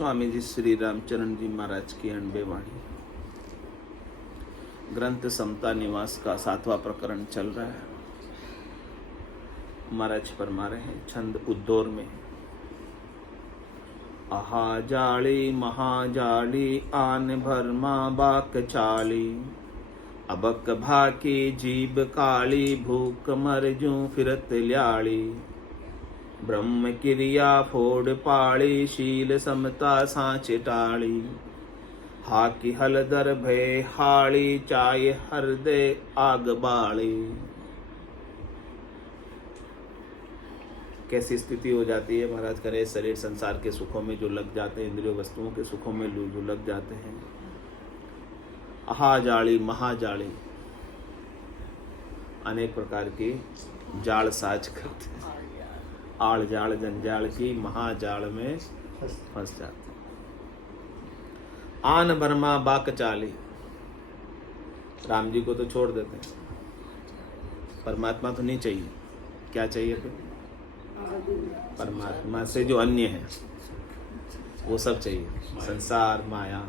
स्वामी जी श्री रामचरण जी महाराज की 90 वाणी। ग्रंथ समता निवास का 7वां प्रकरण चल रहा है। महाराज फरमा रहे हैं छंद उद्दौर में। आहा जाली महाजाली आन भरमा बाक चाली, अबक भाकी जीब काली भूख मर जू फिरत ल्याली। ब्रह्म क्रिया फोड़ पाड़ी शील समता सांच टाड़ी, हाकी हलदर भय हाड़ी चाय हृदय आग बाड़ी। कैसी स्थिति हो जाती है महाराज करे, शरीर संसार के सुखों में जो लग जाते हैं, इंद्रियों वस्तुओं के सुखों में जो लग जाते हैं। आहाजाली महाजाली, अनेक प्रकार की जाल साज करते हैं। आड़ जाल जंजाल की महाजाल में फंस जाते। आन बर्मा बाक चाली, राम जी को तो छोड़ देते हैं, परमात्मा तो नहीं चाहिए। क्या चाहिए फिर? परमात्मा से जो अन्य है वो सब चाहिए, संसार माया।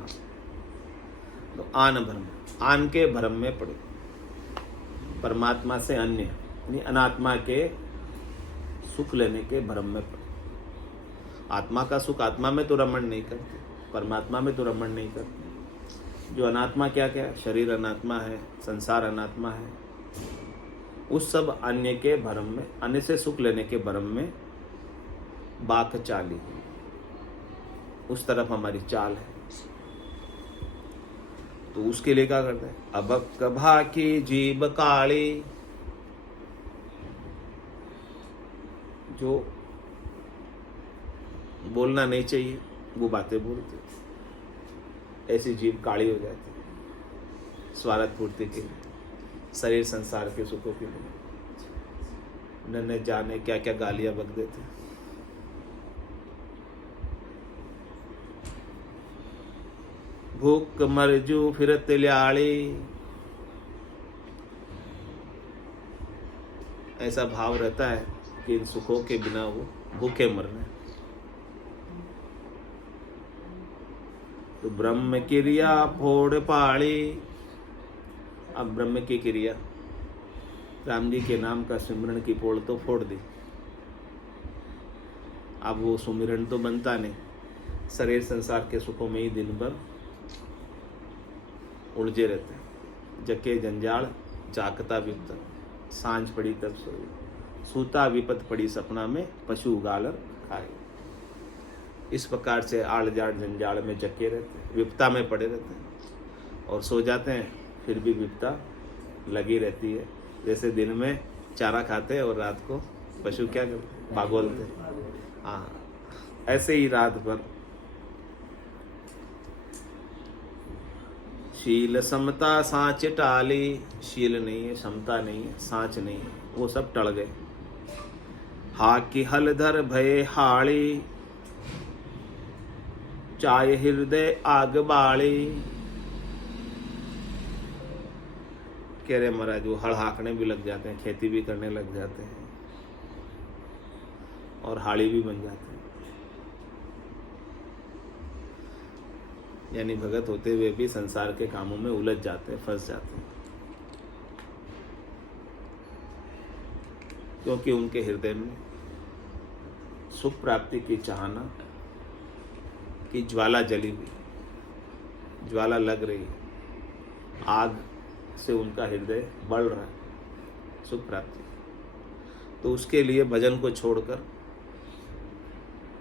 तो आन भ्रम, आन के भ्रम में पड़े, परमात्मा से अन्य यानी अनात्मा के सुख लेने के भ्रम में पड़े। आत्मा का सुख आत्मा में तो रमण नहीं करते, परमात्मा में तो रमण नहीं करते। जो अनात्मा क्या क्या, शरीर अनात्मा है, संसार अनात्मा है, उस सब अन्य के भ्रम में, अन्य से सुख लेने के भ्रम में बाक चाली, उस तरफ हमारी चाल है। तो उसके लिए क्या करते हैं? अबक भाकी जीभ काली, जो बोलना नहीं चाहिए वो बातें बोलते, ऐसी जीभ काली हो जाती है स्वार्थ पूर्ति के लिए, शरीर संसार के सुखों के लिए। न जाने क्या क्या गालियां बक देते। भूख मरजू फिरत ल्याली, ऐसा भाव रहता है कि इन सुखों के बिना वो भूखे मरने। तो ब्रह्म क्रिया फोड़ पाड़ी, अब ब्रह्म की क्रिया, राम जी के नाम का सिमरन की पोल तो फोड़ दी। अब वो सुमिरन तो बनता नहीं, शरीर संसार के सुखों में ही दिन भर उलझे रहते हैं। जके जंजाल जागता विपत, सांझ पड़ी तब सोई, सूता विपत पड़ी सपना में, पशु गालर खाए। इस प्रकार से आड़ जाड़ जंजाल में जके रहते हैं, विपता में पड़े रहते हैं और सो जाते हैं, फिर भी विपता लगी रहती है। जैसे दिन में चारा खाते हैं और रात को पशु क्या करते, बागोलते। हाँ, ऐसे ही रात भर शील समता सांच टाली, शील नहीं है, समता नहीं है, सांच नहीं है, वो सब टल गए। हाकी हलधर भय हाड़ी, चाय हृदय आग बाड़ी। कह रहे महाराज वो हड़ हाँकने भी लग जाते हैं, खेती भी करने लग जाते हैं और हाड़ी भी बन जाते हैं। यानी भगत होते हुए भी संसार के कामों में उलझ जाते हैं, फंस जाते हैं, क्योंकि उनके हृदय में सुख प्राप्ति की चाहना की ज्वाला जली हुई, ज्वाला लग रही है, आग से उनका हृदय बढ़ रहा है सुख प्राप्ति। तो उसके लिए भजन को छोड़कर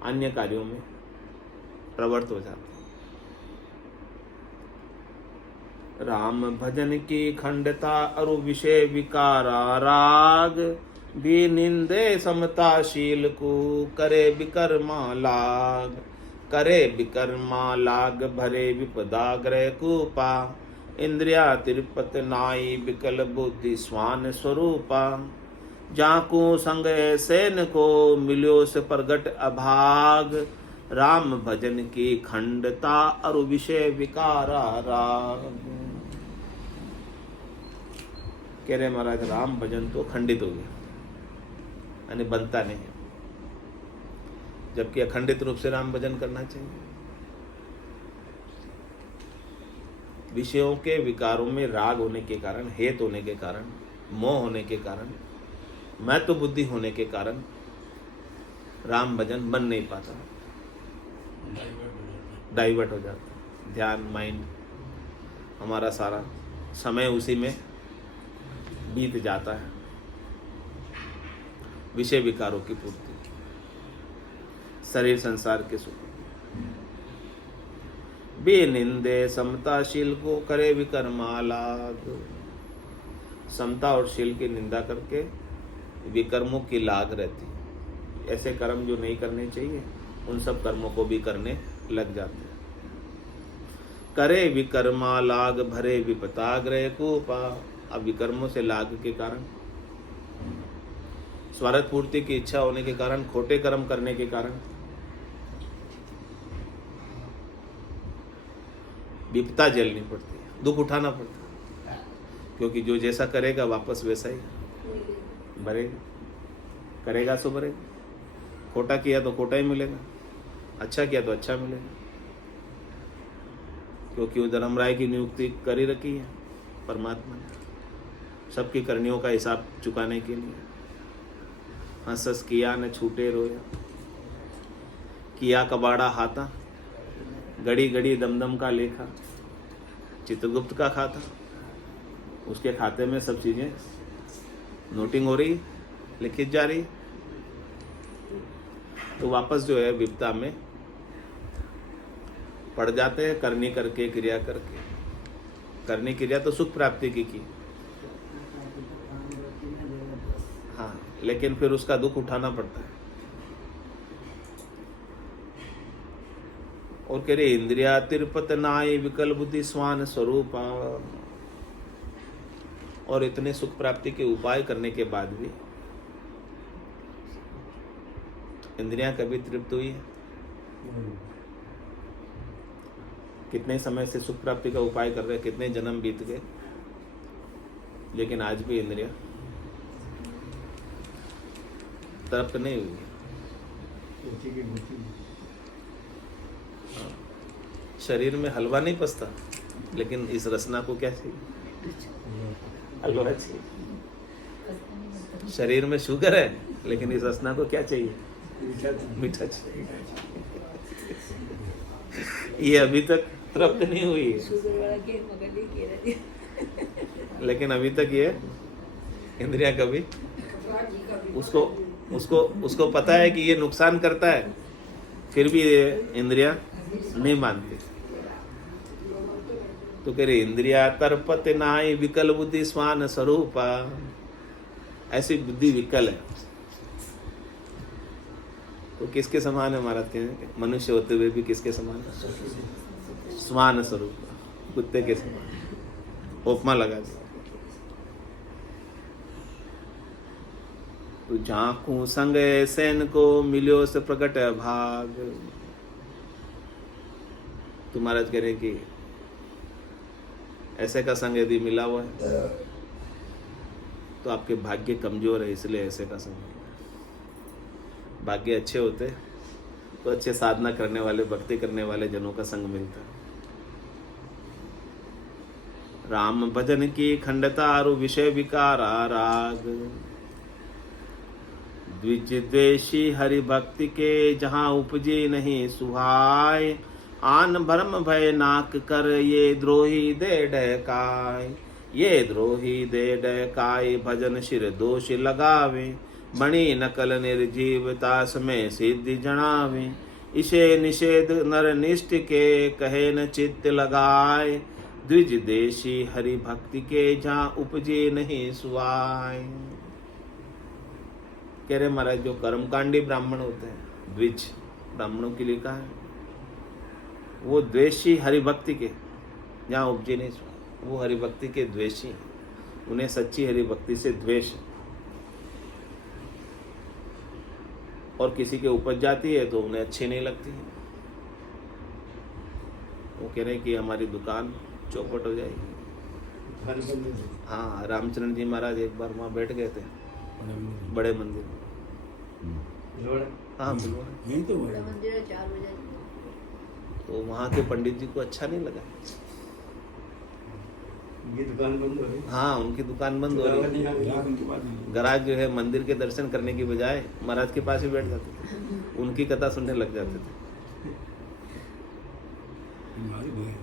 अन्य कार्यों में प्रवृत्त हो जाते हैं। राम भजन की खंडता अरु विषय विकारा राग, भी निंदे समताशील को करे विकर्मा लाग। करे विकर्मा लाग भरे विपदा ग्रह कूपा, इंद्रिया तिरपत नाई विकल बुद्धि स्वान स्वरूपा। जाको संग सैन को मिल्यो से प्रगट अभाग, राम भजन की खंडता अरु विषय विकारा राग। कह रहे महाराज राम भजन तो खंडित हो गया, यानी बनता नहीं है, जबकि अखंडित रूप से राम भजन करना चाहिए। विषयों के विकारों में राग होने के कारण, हेत होने के कारण, मोह होने के कारण, मैं तो बुद्धि होने के कारण राम भजन बन नहीं पाता, डाइवर्ट हो जाता। ध्यान, माइंड, हमारा सारा समय उसी में बीत जाता है। विषय विकारों की पूर्ति, शरीर संसार के सुख, बेनिंदे समताशील को करे विकर्मालाद। समता और शील की निंदा करके विकर्मों की लाग रहती है। ऐसे कर्म जो नहीं करने चाहिए उन सब कर्मों को भी करने लग जाते हैं। करे विकर्मा लाग भरे विपताग्रह को पा। अब विकर्मों से लाग के कारण, स्वार्थ पूर्ति की इच्छा होने के कारण, खोटे कर्म करने के कारण विपता झेलनी पड़ती है, दुख उठाना पड़ता है। क्योंकि जो जैसा करेगा वापस वैसा ही भरेगा, करेगा सो भरेगा। खोटा किया तो खोटा ही मिलेगा, अच्छा किया तो अच्छा मिलेगा। क्योंकि वो धर्मराय की नियुक्ति कर ही रखी है परमात्मा ने सबकी करनियों का हिसाब चुकाने के लिए। हंस हंस किया न छूटे रोया, किया कबाड़ा हाथा, घड़ी घड़ी दमदम का लेखा, चित्रगुप्त का खाता। उसके खाते में सब चीजें नोटिंग हो रही, लिखित जा रही। तो वापस जो है विपता में पड़ जाते हैं, करनी करके, क्रिया करके। करनी क्रिया तो सुख प्राप्ति की हाँ, लेकिन फिर उसका दुख उठाना पड़ता है। और कह रहे इंद्रिया तिरपत नाय विकल बुद्धि स्वान स्वरूप। और इतने सुख प्राप्ति के उपाय करने के बाद भी इंद्रियां कभी तृप्त हुई है? कितने समय से सुख प्राप्ति का उपाय कर रहे हैं, कितने जन्म बीत गए, लेकिन आज भी इंद्रियां तृप्त नहीं हुई। शरीर में हलवा नहीं पचता, लेकिन इस रसना को क्या चाहिए? हलवा चाहिए। शरीर में शुगर है, लेकिन इस रसना को क्या चाहिए? मीठा चाहिए। ये अभी तक तृप्त नहीं हुई है, लेकिन अभी तक ये इंद्रियां कभी उसको पता है कि ये नुकसान करता है, फिर भी ये इंद्रियां नहीं मानती। तो कह रहे इंद्रिया तरपत नाय विकल बुद्धि स्वान स्वरूपा। ऐसी बुद्धि विकल है तो किसके समान है महाराज? के मनुष्य होते हुए भी किसके समान है? स्वान स्वरूप, कुत्ते के समान। उपमा लगा दिया। तो झांकू संग सैन को मिलो से प्रकट भाग। तो महाराज कह रहे कि ऐसे का संग यदि मिला हुआ है तो आपके भाग्य कमजोर है, इसलिए ऐसे का संग। भाग्य अच्छे होते तो अच्छे साधना करने वाले, भक्ति करने वाले जनों का संग मिलता। राम भजन की खंडता आरु विषय विकारा राग। द्विज द्वेषी हरि भक्ति के जहाँ उपजे नहीं सुहाय। आन भरम भय नाक कर ये द्रोही दे डहकाय। ये द्रोही दे डहकाय भजन शिर दोष लगावे। मणि नकल निर्जीवता में सिद्धि जनावे। इसे निषेध नर निष्ठ के कहे न चित्त लगाए। द्विज देशी हरि भक्ति के जहाँ उपजे नहीं सुहाय। कह रहे महाराज जो कर्मकांडी ब्राह्मण होते हैं, द्विज ब्राह्मणों के लिए कहा है, वो द्वेषी हरिभक्ति के जहाँ उपजे नहीं सुहाय, वो हरिभक्ति के द्वेषी हैं। उन्हें सच्ची हरिभक्ति से द्वेष है। और किसी के उपज जाती है तो उन्हें अच्छी नहीं लगती है। वो कह रहे हैं कि हमारी दुकान चौपट हो जाएगी। हाँ, रामचंद्र जी महाराज एक बार वहाँ बैठ गए थे, बड़े मंदिर में। हाँ, बड़ा मंदिर है, 4 बजे। तो वहाँ के पंडित जी को अच्छा नहीं लगा। उनकी दुकान बंद हो गई। हाँ, उनकी दुकान बंद हो रही है। ग्राहक उनके पास नहीं। ग्राहक जो है मंदिर के दर्शन करने की बजाय महाराज के पास ही बैठ जाते थे, उनकी कथा सुनने लग जाते थे। हमारी भी है।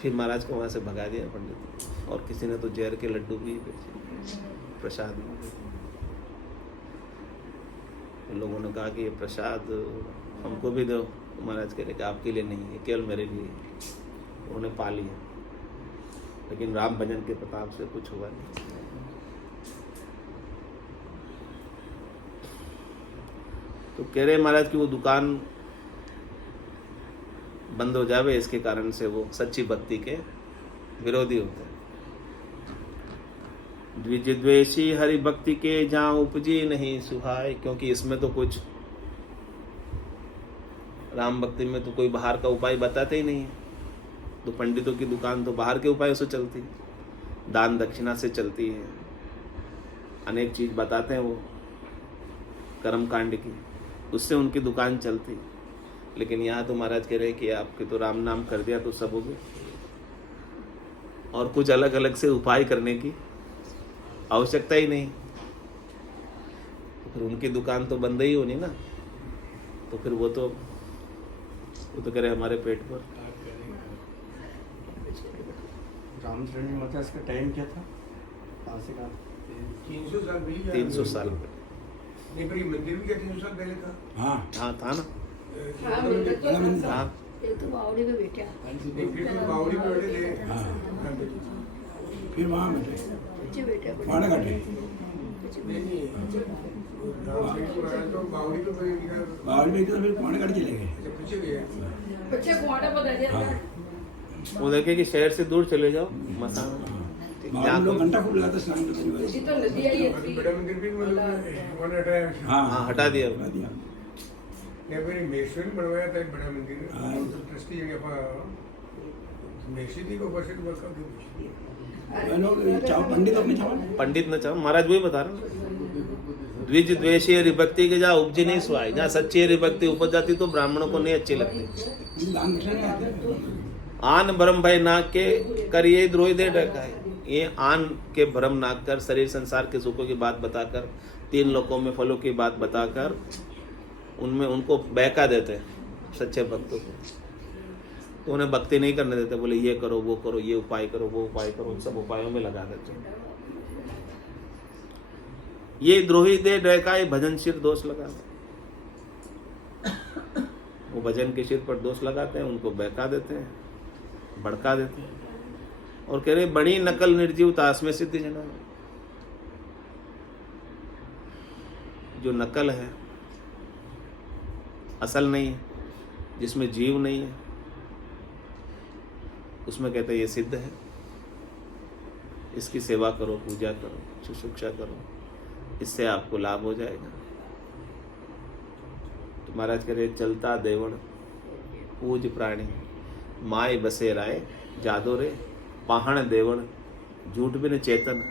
फिर महाराज को वहाँ से भगा दिया पंडित, और किसी ने तो जहर के लड्डू भी बेचे, प्रसाद में। उन लोगों ने कहा कि ये प्रसाद हमको भी दो। महाराज कह रहे कि आपके लिए नहीं है, केवल मेरे लिए। उन्होंने पा लिया, लेकिन राम भजन के प्रताप से कुछ हुआ नहीं। तो कह रहे महाराज कि वो दुकान बंद हो जावे, इसके कारण से वो सच्ची भक्ति के विरोधी होते हैं। द्विज द्वेषी हरि भक्ति के जहाँ उपजी नहीं सुहाय, क्योंकि इसमें तो कुछ राम भक्ति में तो कोई बाहर का उपाय बताते ही नहीं है। तो पंडितों की दुकान तो बाहर के उपायों से चलती है, दान दक्षिणा से चलती है, अनेक चीज बताते हैं वो कर्म कांड की, उससे उनकी दुकान चलती है। लेकिन यहाँ तो महाराज कह रहे कि आपके तो राम नाम कर दिया तो सब हो गए, और कुछ अलग अलग से उपाय करने की आवश्यकता ही नहीं। तो फिर उनकी दुकान तो बंद ही होनी ना। तो फिर वो तो कह रहे हमारे पेट पर। रामचरण माता इसका टाइम क्या था? कहाँ से कहाँ? 300 साल पहले। 300 साल नहीं, पर ये मंदिर भी क्या 300 साल पहले था? हाँ था ना। हाँ, मंदिर तो हाँ ये तो बावड़ी में बैठा। नहीं, फिर तो बावड़ी में बैठे थे। हाँ। हाँ, फिर वहाँ बैठे पीछे बैठा वहाँ घाटे नहीं, नहीं, रामचरण को आया तो बावड़ी में बैठ गया। बाहर में तो फिर पानी घाट चले गए। अच्छा, पीछे गया। बच्चे कुआड़ा बता दिया हाँ। वो देखे कि शहर से दूर चले जाओ मसान, बाहर लोग घंटा खूब लगाते स्नान करने के ये बाद। तो नदी आई अभी थी। बड़ा मंदिर भी मतलब वन हटाया। हाँ, हटा दिया। हटा दिया। नहीं, मैंने मेश्वर में बनवाया था एक बड़ा मंदिर। हाँ। तो ट्रस्टी मेशी थी को बस वर्कआउट की। लोग चाव पंडित अपने चावल पंडित न चाहो, महाराज वही बता रहे हैं। द्विज द्वेषी हरिभक्ति के जहाँ उपजी नहीं सुहाई, जहाँ सच्ची हरिभक्ति उपज जाती तो ब्राह्मणों को नहीं अच्छी लगती। दान दक्षिणा नहीं आते। आन भरम भय नाग के करिए द्रोही दे डका है। ये आन के भरम नाग कर, शरीर संसार के सुखों की बात बताकर, 3 लोकों में फलों की बात बताकर उनमें उनको बहका देते हैं सच्चे भक्तों को। तो उन्हें भक्ति नहीं करने देते, बोले ये करो वो करो, ये उपाय करो वो उपाय करो, उन सब उपायों में लगा देते हैं। ये द्रोही दे डहकाए भजन सिर दोष लगा, वो भजन के सिर पर दोष लगाते हैं, उनको बहका देते हैं, भड़का देते हैं। और कह रहे बड़ी नकल निर्जीव तास में सिद्धि जना। जो नकल है, असल नहीं है, जिसमें जीव नहीं है, उसमें कहते हैं ये सिद्ध है। इसकी सेवा करो, पूजा करो, शुश्रूषा करो, इससे आपको लाभ हो जाएगा। तो महाराज कह रहे चलता देवड़ पूज प्राणी, माय बसे राय जादो रे, पाहण देवड़ झूठ बिन चेतन,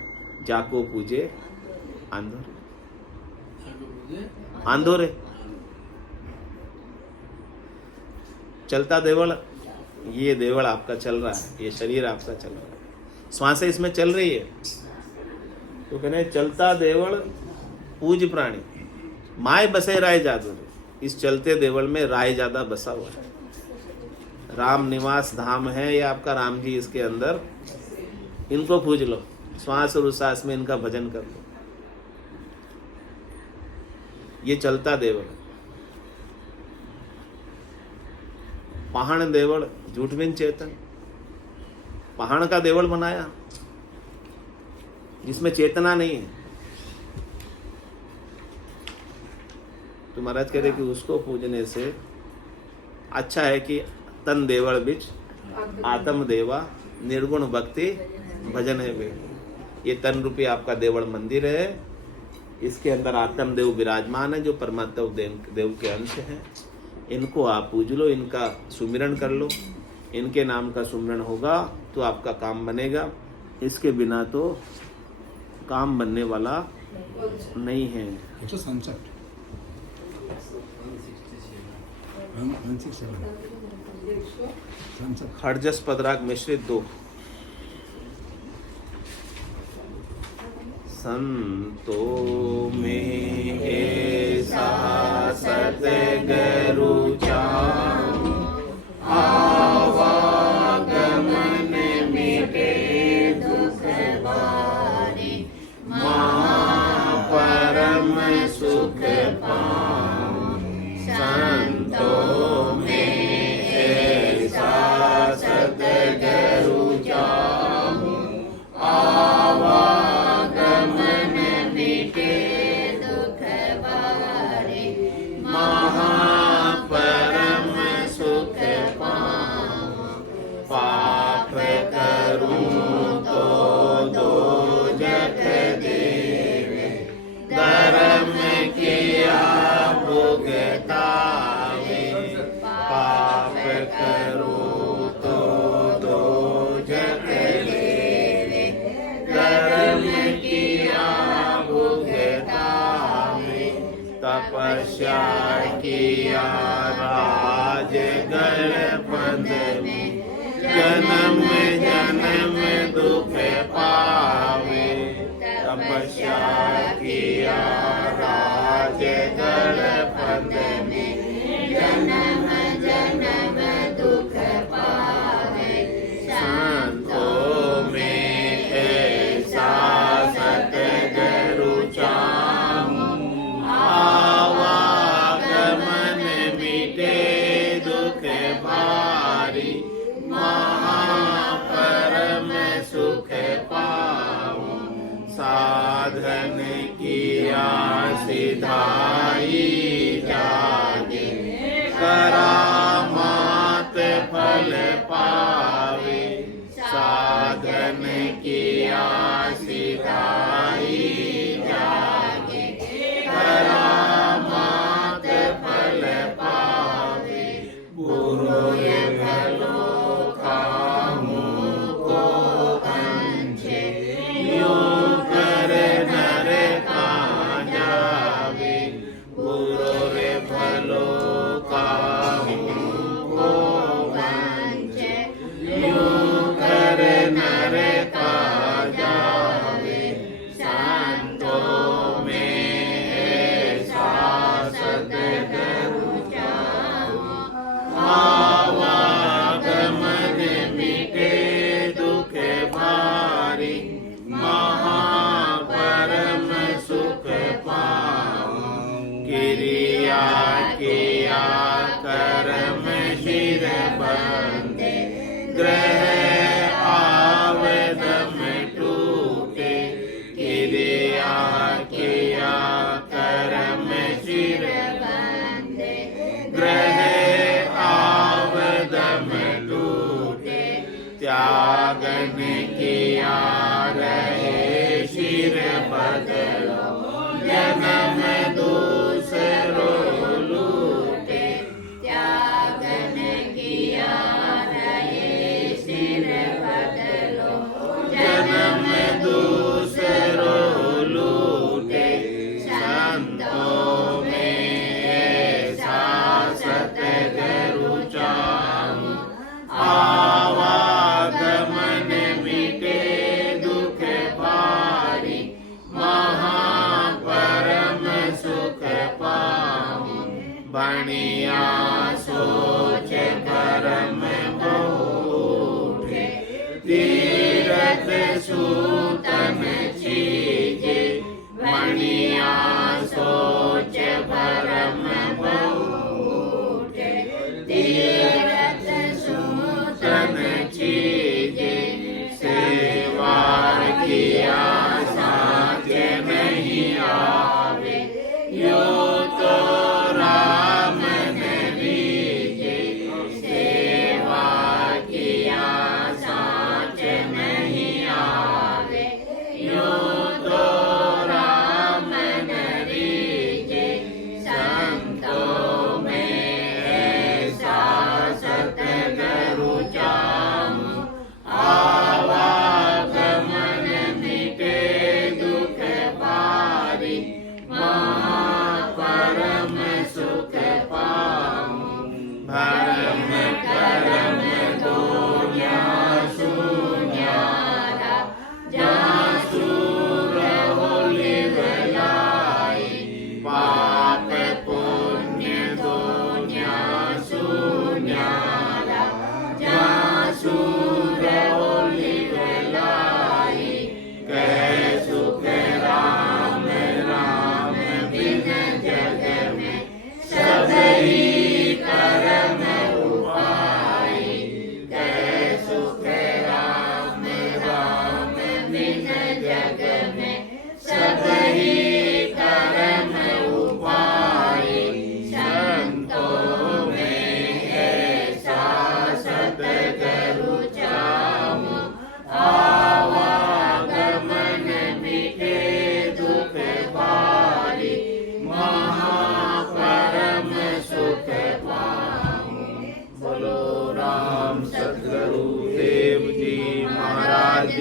जाको पूजे आंधोरे। आंधोरे चलता देवड़, ये देवड़ आपका चल रहा है, ये शरीर आपका चल रहा है, श्वासें इसमें चल रही है। तो कहने चलता देवड़ पूज प्राणी, माय बसे राय जादू रे। इस चलते देवड़ में राय ज्यादा बसा हुआ है। राम निवास धाम है ये आपका, राम जी इसके अंदर, इनको पूज लो, श्वास और उच्छ्वास में इनका भजन कर लो। ये चलता देवड़। पहाड़ देवड़ झूठ बिन चेतन, पहाड़ का देवड़ बनाया जिसमें चेतना नहीं है। तो महाराज कह रहे कि उसको पूजने से अच्छा है कि तन देवड़ बिच आत्म देवा, निर्गुण भक्ति भजन है वे। ये तन रूपी आपका देवड़ मंदिर है, इसके अंदर आत्म देव विराजमान है जो परमात्मा देव के अंश हैं। इनको आप पूज लो, इनका सुमिरन कर लो, इनके नाम का सुमिरन होगा तो आपका काम बनेगा। इसके बिना तो काम बनने वाला नहीं है। ये तो सनसेट 167 सनसेट खड़जस पदराग मिश्रित 2। संतों में ऐसा सतगुरु चाहूं, आवागमन मिटे दुख बारे, महापरम सुख पाऊं। संतों में ऐसा सतगुरु चाहूं, आवागमन मिटे दुख बारे, महापरम सुख पाऊं। पाप करूं तो दोजख देवे, धर्म किया भुगतावे। पाप करूं तो दोजख देवे, धर्म किया भुगतावे। तपस्या किया राजगढ़ पद में, जन्म जन्म दुख पावे। तपस्या किया राजगढ़ पद में, जन्म जन्म दुख पावे। संतों में ऐसा सतगुरु चाहूं, आवागमन मिटे दुख भारी, महापरम सुख पाऊं। साधन किया सिधाई जागे, करामात फल पावे। साधन किया सिधाई जागे, करामात फल पावे। गुरु भलो कामों को अंछे, यूं कर नर कहाँ जावे। गुरु भलो कामों को अंछे, यूं कर नर कहाँ जावे। संतों में ऐसा सतगुरु चाहूं, आवागमन मिटे दुख भारी, महापरम सुख पाऊं। क्रिया किया कर्म शिर बंधे, ग्रह आवेदम टूटे। क्रिया किया कर्म शिर बंधे, ग्रह आवेदम टूटे। त्यागन किया रहे शिर बदलो, जन्म दूसरो लूटे। त्यागन किया रहे शिर बदलो, जन्म दूसरो लूटे। संतों में ऐसा सतगुरु चाहूं, आवागमन मिटे दुख भारी, महापरम सुख पाऊं। बनिया सोच कर्म बहुटे, तीरथ सूतन चीजे। बनिया सोच कर्म बहुटे, तीरथ सूतन चीजे। सेवा किया साच नहीं आवे, यो तो राम न रीजे। सेवा किया साच नहीं आवे, यो तो राम न रीजे। संतों में ऐसा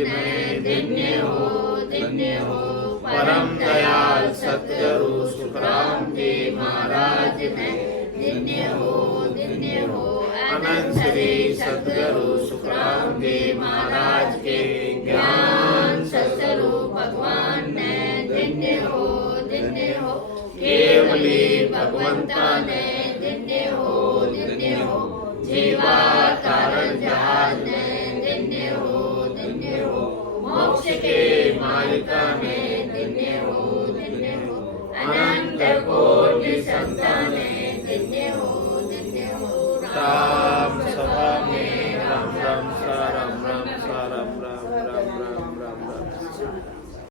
ने धन्य हो परम दयाल सतगुरु सुखराम जी महाराज ने धन्य हो अनंत श्री सतगुरु सुखराम जी महाराज के ज्ञान सतस्वरूप भगवान ने धन्य हो केवली भगवंता ने धन्य हो जीवा तारण जहाज